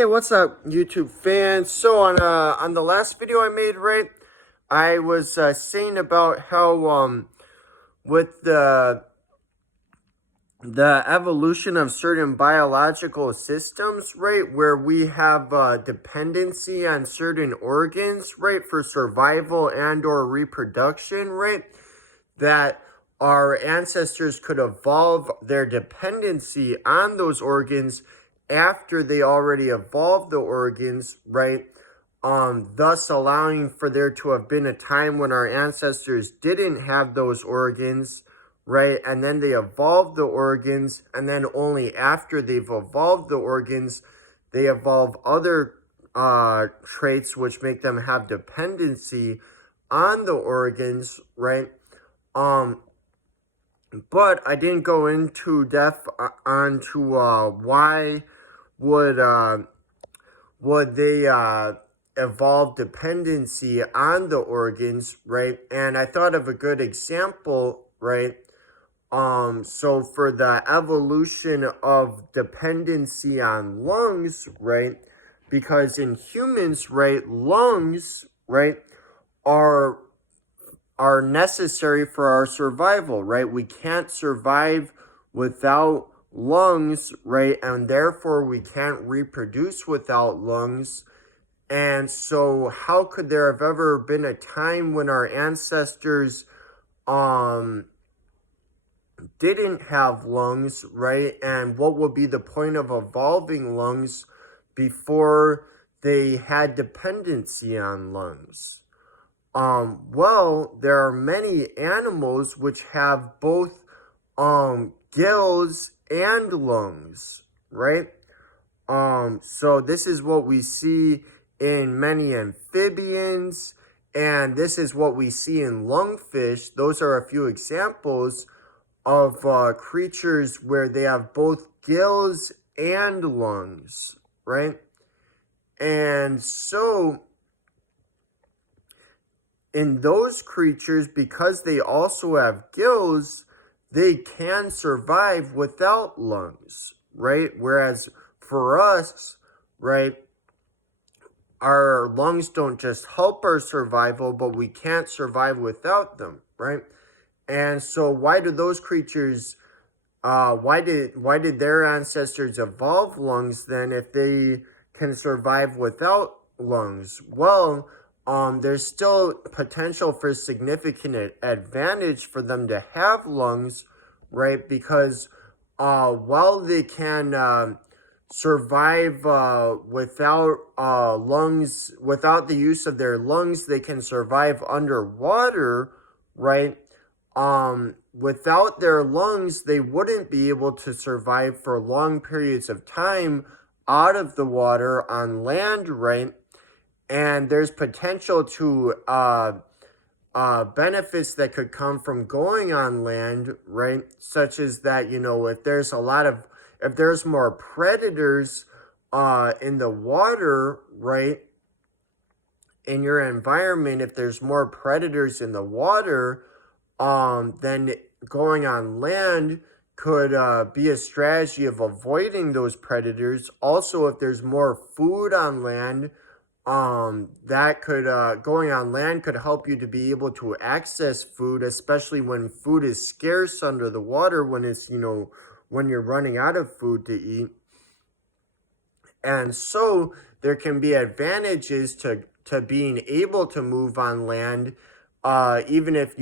Hey, what's up, YouTube fans? So on the last video I made, right, I was saying about how with the evolution of certain biological systems, right, where we have dependency on certain organs, right, for survival and or reproduction, right, that our ancestors could evolve their dependency on those organs after they already evolved the organs, right? Thus allowing for there to have been a time when our ancestors didn't have those organs, right? And then they evolved the organs, and then only after they've evolved the organs, they evolve other traits which make them have dependency on the organs, right? But I didn't go into depth onto why would would they evolve dependency on the organs, right? And I thought of a good example, right? So for the evolution of dependency on lungs, right? Because in humans, right, lungs, right, are necessary for our survival, right? We can't survive without lungs, right? And therefore we can't reproduce without lungs. And so how could there have ever been a time when our ancestors didn't have lungs, right? And what would be the point of evolving lungs before they had dependency on lungs? Well, there are many animals which have both gills and lungs, right? So this is what we see in many amphibians, and this is what we see in lungfish. Those are a few examples of creatures where they have both gills and lungs, right? And so in those creatures, because they also have gills, they can survive without lungs, right? Whereas for us, right, our lungs don't just help our survival, but we can't survive without them, right? And so why do those creatures, why did their ancestors evolve lungs then if they can survive without lungs? Well, there's still potential for significant advantage for them to have lungs, right? Because while they can survive without lungs, without the use of their lungs, they can survive underwater, right? Without their lungs, they wouldn't be able to survive for long periods of time out of the water on land, right? And there's potential to benefits that could come from going on land, right? Such as that, you know, if there's more predators in the water, right? In your environment, if there's more predators in the water, then going on land could be a strategy of avoiding those predators. Also, if there's more food on land, that could going on land could help you to be able to access food, especially when food is scarce under the water, when it's, you know, when you're running out of food to eat. And so there can be advantages to being able to move on land, even if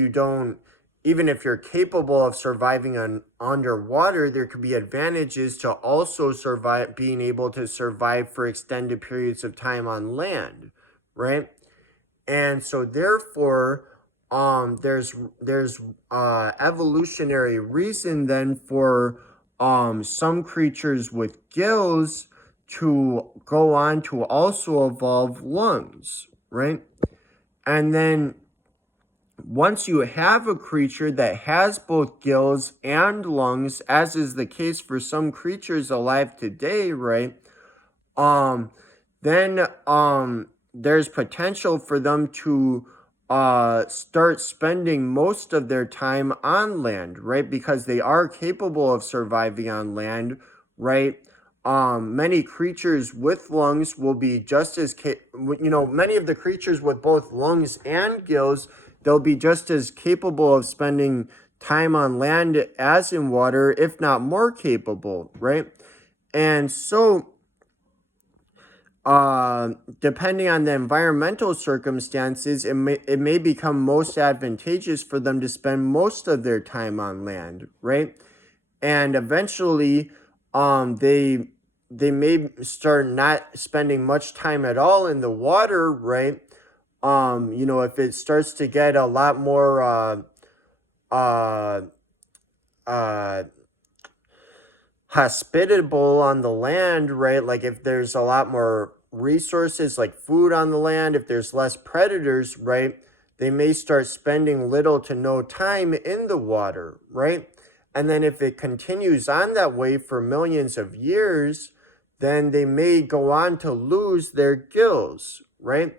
you're capable of surviving underwater. There could be advantages to also being able to survive for extended periods of time on land, right? And so therefore, there's evolutionary reason then for some creatures with gills to go on to also evolve lungs, right? And then once you have a creature that has both gills and lungs, as is the case for some creatures alive today, right? Then there's potential for them to start spending most of their time on land, right? Because they are capable of surviving on land, right? many creatures with lungs will be just as, many of the creatures with both lungs and gills, they'll be just as capable of spending time on land as in water, if not more capable, right? And so, depending on the environmental circumstances, it may become most advantageous for them to spend most of their time on land, right? And eventually, they may start not spending much time at all in the water, right? If it starts to get a lot more uh, uh, hospitable on the land, right? Like if there's a lot more resources like food on the land, if there's less predators, right? They may start spending little to no time in the water, right? And then if it continues on that way for millions of years, then they may go on to lose their gills, right?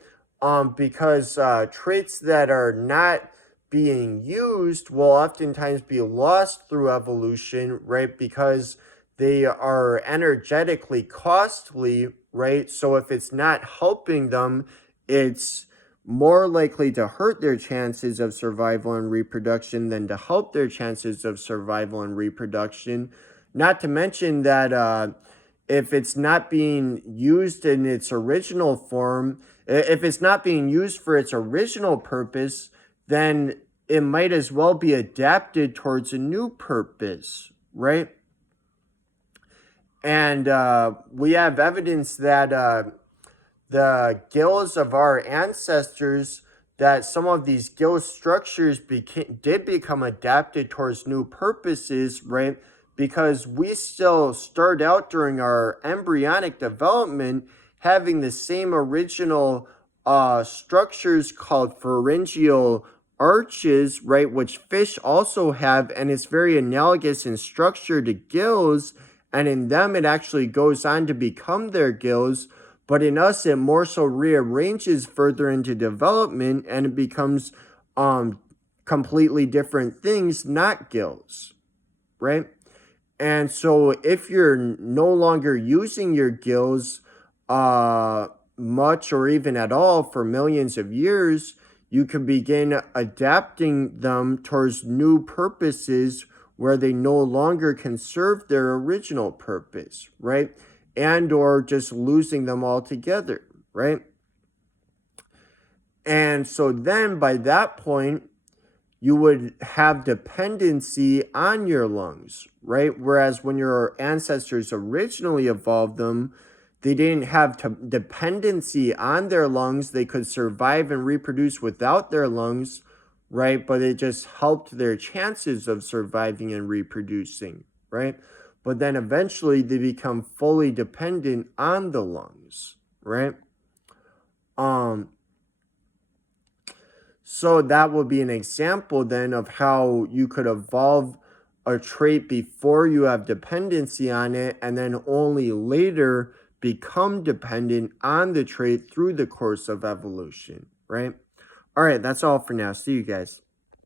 Because traits that are not being used will oftentimes be lost through evolution, right? Because they are energetically costly, right? So if it's not helping them, it's more likely to hurt their chances of survival and reproduction than to help their chances of survival and reproduction. Not to mention that if it's not being used in its original form, if it's not being used for its original purpose, then it might as well be adapted towards a new purpose, right? And we have evidence that the gills of our ancestors, that some of these gill structures did become adapted towards new purposes, right? Because we still start out during our embryonic development having the same original structures called pharyngeal arches, right? Which fish also have, and it's very analogous in structure to gills. And in them, it actually goes on to become their gills. But in us, it more so rearranges further into development and it becomes completely different things, not gills, right? And so if you're no longer using your gills much or even at all for millions of years, you can begin adapting them towards new purposes where they no longer can serve their original purpose, right? And or just losing them altogether, right? And so then by that point, you would have dependency on your lungs, right? Whereas when your ancestors originally evolved them, they didn't have dependency on their lungs. They could survive and reproduce without their lungs, right? But it just helped their chances of surviving and reproducing, right? But then eventually they become fully dependent on the lungs, right? So that would be an example then of how you could evolve a trait before you have dependency on it, and then only later become dependent on the trait through the course of evolution, right? All right, that's all for now. See you guys.